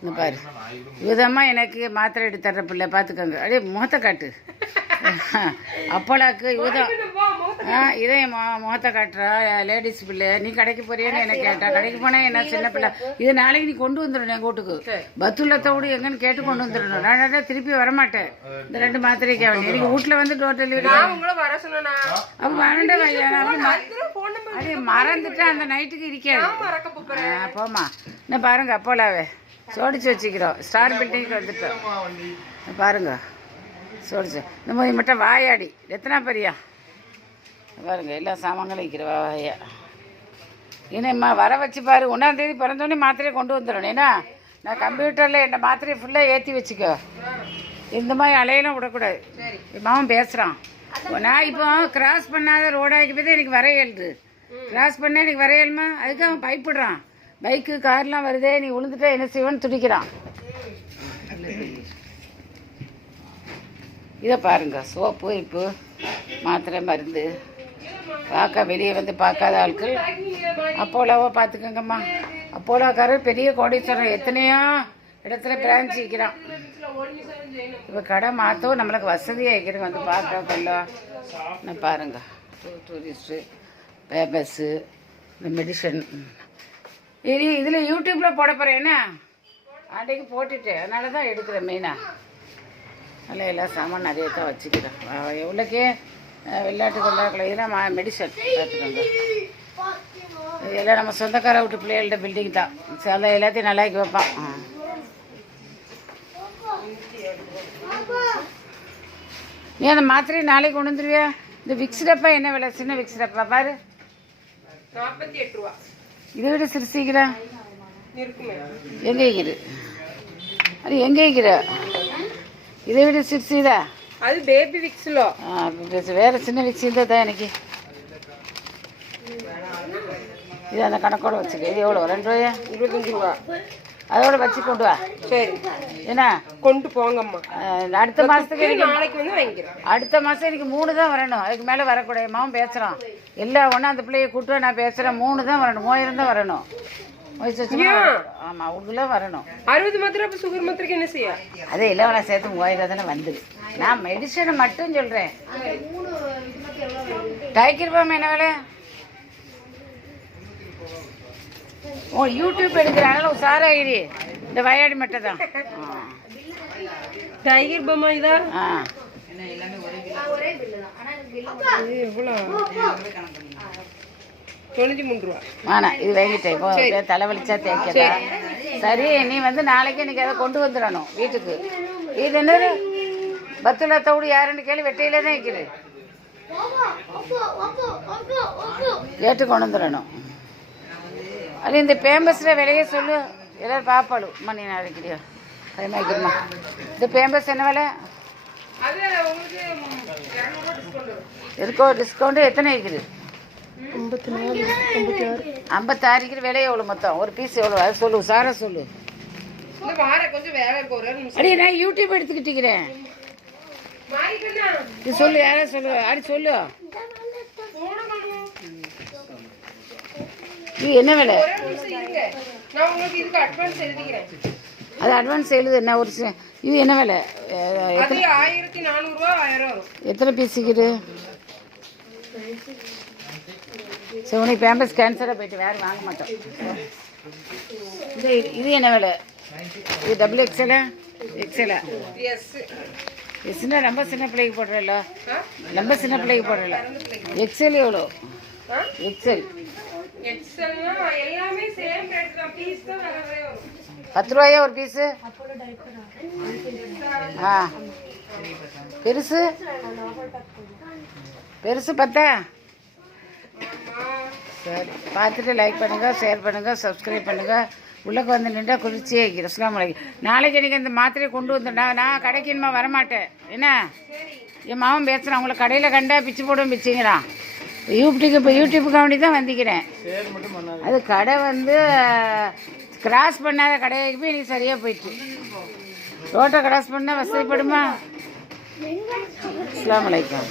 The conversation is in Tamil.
இந்த பாரு விதமா எனக்கு மாத்திரை எடுத்து தர்ற பிள்ளை பார்த்துக்கோங்க. அப்படியே முகத்தை காட்டு. அப்போலாக்கு இவதான் இதே முகத்தை காட்டுறா லேடிஸ் பிள்ளை. நீ கடைக்கு போறியான்னு என்ன கேட்டா. கடைக்கு போனால் என்ன சின்ன பிள்ளை இது நாளைக்கு நீ கொண்டு வந்துடணும் என் வீட்டுக்கு. பத்துள்ளத்தோடு எங்கன்னு கேட்டு கொண்டு வந்துடணும். நான் திருப்பி வரமாட்டேன் இந்த 2 மாத்திரைக்கு. அவன் எனக்கு வீட்டில் வந்து டோர் டெலிவரி அப்போ வரண்டா ஐயா. அதே மறந்துட்டு அந்த நைட்டுக்கு இருக்காது. போமா இன்னும் பாருங்க அப்போலாவே சோடிச்சு வச்சுக்கிறோம். ஸ்டார் பில்டிங்க்கு வந்துட்டோம் பாருங்க. சோடிச்சு இந்த மாதிரி மட்டும் வாயாடி எத்தனை பெரியா பாருங்க. எல்லா சாமான்களும் வைக்கிற வாயா. ஏன்னா வர வச்சு பாரு. 1ஆம் தேதி பிறந்தோடனே மாத்திரையை கொண்டு வந்துடணும். ஏன்னா நான் கம்ப்யூட்டரில் என்ன மாத்திரையை ஃபுல்லாக ஏற்றி வச்சுக்கோ. இந்த மாதிரி அலையெல்லாம் விடக்கூடாது. மாமன் பேசுகிறான். நான் இப்போ கிராஸ் பண்ணாத ரோடாக்கி போய் தான் எனக்கு வர இயல்து. கிராஸ் பண்ணால் எனக்கு வர இயலுமா? அதுக்கு அவன் பயப்படுறான். பைக்கு கார்லாம் வருதே நீ விழுந்துட்டா என்ன செய்வான்னு துடிக்கிறான். இதை பாருங்க சோப்பு இப்பு மாத்திரை மருந்து. பார்க்க வெளியே வந்து பார்க்காத ஆட்கள் அப்போலாவோ பார்த்துக்கோங்கம்மா. அப்போலாக்காரர் பெரிய கோடீஸ்வரன். எத்தனையோ இடத்துல பிரான்ச் வைக்கிறான். இப்போ கடை மாற்றவும் நம்மளுக்கு வசதியாக வைக்கிறோங்க. வந்து பார்க்க கொள்ளலாம் பாருங்க. டூரிஸ்ட்டு பேப்பர்ஸு இந்த மெடிசன் இதில் யூடியூப்பில் போட போகிறேன். என்ன அன்றைக்கு போட்டுட்டேன் அதனால தான் எடுக்கிறேன் மெயினாக. நல்லா எல்லா சாமான் நிறைய தான் வச்சுக்கிறேன். எவ்வளோக்கே விளையாட்டு கொண்டாடலாம். இதெல்லாம் மெடிசன் பார்த்துக்கோங்க. இதெல்லாம் நம்ம சொந்தக்கார விட்டு பிள்ளைகள்கிட்ட பில்டிங் தான். அதை எல்லாத்தையும் நல்லாக்கி வைப்பான். நீ அந்த மாத்திரையை நாளைக்கு கொண்டு வந்துருவியா? இந்த விக்ஸ் டப்பா என்ன விலை? சின்ன விக்ஸ் டப்பா பாரு 48 ரூபா. இதை விட சிறுசிக்கிறா எங்கே இருக்கிற? அது எங்கே இருக்கிற? இதை விட சிறுசிதா? அது பேபி விக்ஸ்லோ. வேற சின்ன விக்ஸ் இருந்தால் தான் எனக்கு. இது அந்த கணக்கோட வச்சுக்க. இது எவ்வளோ? 2 ரூபாயா? 25 ரூபா. அதோட வச்சு கொண்டு வா. சரி என்ன கொண்டு போங்கம்மா. அடுத்த மாதத்துக்கு நாளைக்கு வந்து வாங்கிக்கிறேன். அடுத்த மாதம் எனக்கு 3 தான் வரணும். அதுக்கு மேலே வரக்கூடாது. மாவும் பேசுகிறான். எல்லா ஒன்றும் அந்த பிள்ளைய கூட்டுவா நான் பேசுகிறேன். 3 தான் வரணும். 3000 தான் வரணும். ஆமாம் அவங்களுக்குலாம் வரணும். 60 மாத்திரை. அப்போ சுகர் மாத்திரைக்கு என்ன செய்ய? அதே எல்லாம் சேர்த்து 3000 தானே வந்துடு. நான் மெடிசனை மட்டும் சொல்கிறேன். டைக்கிருப்பாம என்ன வேலை? ஓ யூடியூப் எடுக்கிறாங்கள உசாராயிரி. இந்த வயாடி மட்டும் தான் டைகர் பொம்மை இதா. எவ்வளோ? 93 ரூபா. ஆனா இது வாங்கிட்டேன். இப்போ தலைவலிச்சா தேய்க்கிறா. சரி நீ வந்து நாளைக்கு எனக்கு அதை கொண்டு வந்துடணும் வீட்டுக்கு. இது என்னது பத்துலத்தோடு யாருன்னு கேள்வி வெட்டையில தான் வைக்கிறது. கேட்டு கொண்டு வந்துடணும். அது இந்த பேம்பஸில் விலையே சொல்லு. எல்லோரும் பார்ப்பாளு. அம்மா நீ நாளைக்கிறியா கைமாய்க்கிறமா. இந்த பேம்பஸ் என்ன விலை இருக்கோ? டிஸ்கவுண்ட்டு எத்தனை இருக்குது? 56 இருக்கிற விலை எவ்வளோ மொத்தம்? ஒரு பீஸ் எவ்வளோ அது சொல்லு. சாரா சொல்லு. அடி நான் யூடியூப் எடுத்துக்கிட்டுக்கிறேன். இது சொல்லு. யாரா சொல்லு. அடி சொல்லு. இது என்ன விலை? அது அட்வான்ஸ் எழுது. என்ன ஒரு இது என்ன விலை? 1400 ரூபா. 1000 வரும். எத்தனை பீஸுக்குது? சரி உனக்கு பேம்பஸ் கேன்சராக போயிட்டு வேறு வாங்க மாட்டோம். இது என்ன விலை? இது டபுள் எக்ஸலா எக்ஸலா? எஸ்னா ரொம்ப சின்ன பிள்ளைக்கு போடுறல. ரொம்ப சின்ன பிள்ளைக்கு போடுறல. எக்ஸல் எவ்வளோ? எக்ஸல் 10 ரூபாயா ஒரு பீஸு? ஆ பெருசு பெருசு 10. சரி பார்த்துட்டு லைக் பண்ணுங்கள், ஷேர் பண்ணுங்கள், சப்ஸ்கிரைப் பண்ணுங்கள். உள்ளக்கு வந்து நின்றா குளிர்ச்சியே வைக்கிறேன். அஸ்ஸலாமு அலைக்கும். நாளைக்கு எனக்கு அந்த மாத்திரையை கொண்டு வந்துட்டா நான் கடைக்கு இனிமே வரமாட்டேன். என்ன என் மாவன் பேசுகிறான். அவங்கள கடையில் கண்டா பிச்சு போடும் பிச்சுங்கிறான். இப்போ யூடியூப்புக்கு வேண்டி தான் வந்திக்கிறேன். அது கடை வந்து கிராஸ் பண்ணாத கடைக்கு போய் எனக்கு சரியாக போயிட்டு. ரோட்டை கிராஸ் பண்ணால் வசதிப்படுமா? அஸ்ஸலாமு அலைக்கும்.